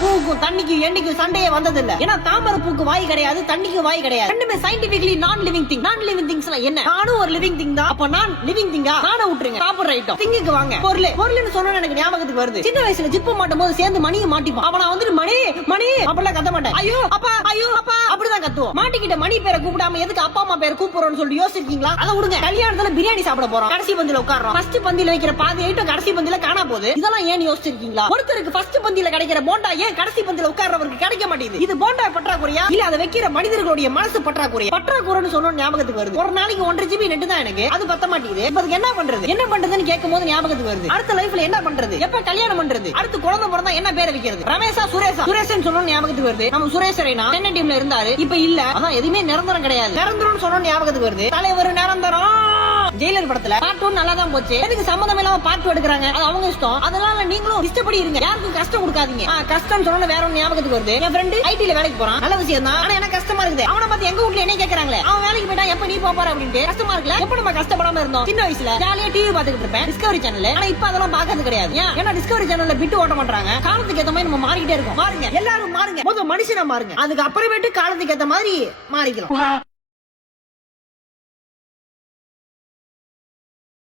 பூவுக்கும் தண்ணிக்கும் எண்ணிக்கும் சண்டையே வந்தது இல்ல. ஏன்னா தாமரை பூக்கு வாய் கிடையாது, தண்ணிக்கு வாய் கிடையாது. ரெண்டுமே சயின்டிபிகலி நான் லிவிங் திங். நான் லிவிங் திங்ஸ் என்ன? நானும் ஒரு லிவிங் திங் தான். அப்ப நான் லிவிங் திங்கா? நானே விட்டுருங்க. சாப்பிடுற ஐட்டம் திங்குக்கு வாங்க. பொருள்னு சொன்னா எனக்கு ஞாபகத்துக்கு வருது. சின்ன வயசுல ஜிப்பு மாட்டும் போது சேர்ந்து மணியை மாட்டிப்போம். அப்ப நான் வந்துட்டு மணி மணி அப்படிலாம் கத்த மாட்டேன். ஐயோ அப்பா அப்படிதான் கத்துவோம். மாட்டிக்கிட்ட மணி பேரை கூப்பிடாம எதுக்கு அப்பா அம்மா பேரை கூப்பிடுறோம்னு சொல்லி யோசிச்சிருக்கீங்களா? அதை விடுங்க. கல்யாணத்துல பிரியாணி சாப்பிட போறோம், கடைசி பந்தியில உட்கார்றோம். ஃபர்ஸ்ட் பந்தியில வைக்கிற பாதி ஐட்டம் கடைசி பந்தியில காணா போகுது. இதெல்லாம் ஏன் யோசிச்சிருக்கீங்களா? ஒருத்தருக்கு ஃபர்ஸ்ட் பந்தியில கிடைக்கிற போண்டா ஏன் கடைசி பந்தியில உட்கார்றவருக்கு கிடைக்க மாட்டேங்குது? இது போண்டா பற்றாக்குறையா இல்ல அதை வைக்கிற மனிதர்களுடைய மனசு பற்றாக்குறையா? பற்றாக்குறைன்னு சொன்ன ஞாபகத்துக்கு வருது. ஒரு நாளைக்கு 1.5 GB நெட் தான் எனக்கு, அது பத்த மாட்டேங்குது. இப்ப என்ன பண்றது என்ன பண்றதுன்னு கேட்கும் போது ஞாபகத்துக்கு வருது. அடுத்த லைஃப்ல என்ன பண்றது? எப்ப கல்யாணம் பண்றது? அடுத்து குழந்தை பிறந்தா என்ன பேர் வைக்கிறது? ரமேஷா சுரேஷா? சுரேஷன் சொன்ன ஞாபகத்துக்கு வருது. நம்ம சுரேஷ் ரெய்னா சென்னை டீம்ல இருந்தாரு, இப்ப இல்ல. அதான் எதுவுமே நிரந்தரம் கிடையாது. நிரந்தரம் சொன்ன ஞாபகத்துக்கு வருது. தலைவர் நிரந்தரம். ஜெயிலர் படத்துல பார்ட் 1 நல்லா தான் போச்சு. எதுக்கு சம்பந்தம் இல்லாம பார்ட் 2 எடுக்கிறாங்க? அது அவங்க இஷ்டம். அதனால நீங்களும் இஷ்டப்படி இருங்க, யாருக்கும் கஷ்டம் கொடுக்காதீங்க. கஷ்டம் சொன்ன வேற ஒன்னு ஞாபகத்துக்கு வருது. என் ஃப்ரெண்ட் ஐடில வேலைக்கு போறான், நல்ல விஷயம் தான். ஆனா எனக்கு கஷ்டமா இருக்குது. அவனை பார்த்து எங்க வீட்ல என்ன கேக்குறாங்களே, அவன் வேலைக்கு போயிட்டா எப்ப நீ போற அப்படின்ட்டு கஷ்டமா இருக்குல்ல. எப்ப நம்ம கஷ்டப்படாம இருந்தோம்? சின்ன வயசுல ஜாலியா டிவி பாத்துக்கிட்டு இருப்பேன், டிஸ்கவரி சேனல். ஆனா இப்ப அதெல்லாம் பாக்குறது கிடையாது. ஏன்னா டிஸ்கவரி சேனல்ல பிட்டு ஓட்ட மாட்டாங்க. காலத்துக்கு ஏத்த மாதிரி நம்ம மாறிக்கிட்டே இருக்கோம். மாறுங்க, எல்லாரும் மாறுங்க. முதல் மனுஷனா மாறுங்க, அதுக்கு அப்புறமேட்டு காலத்துக்கு ஏத்த மாதிரி மாறிக்கலாம்.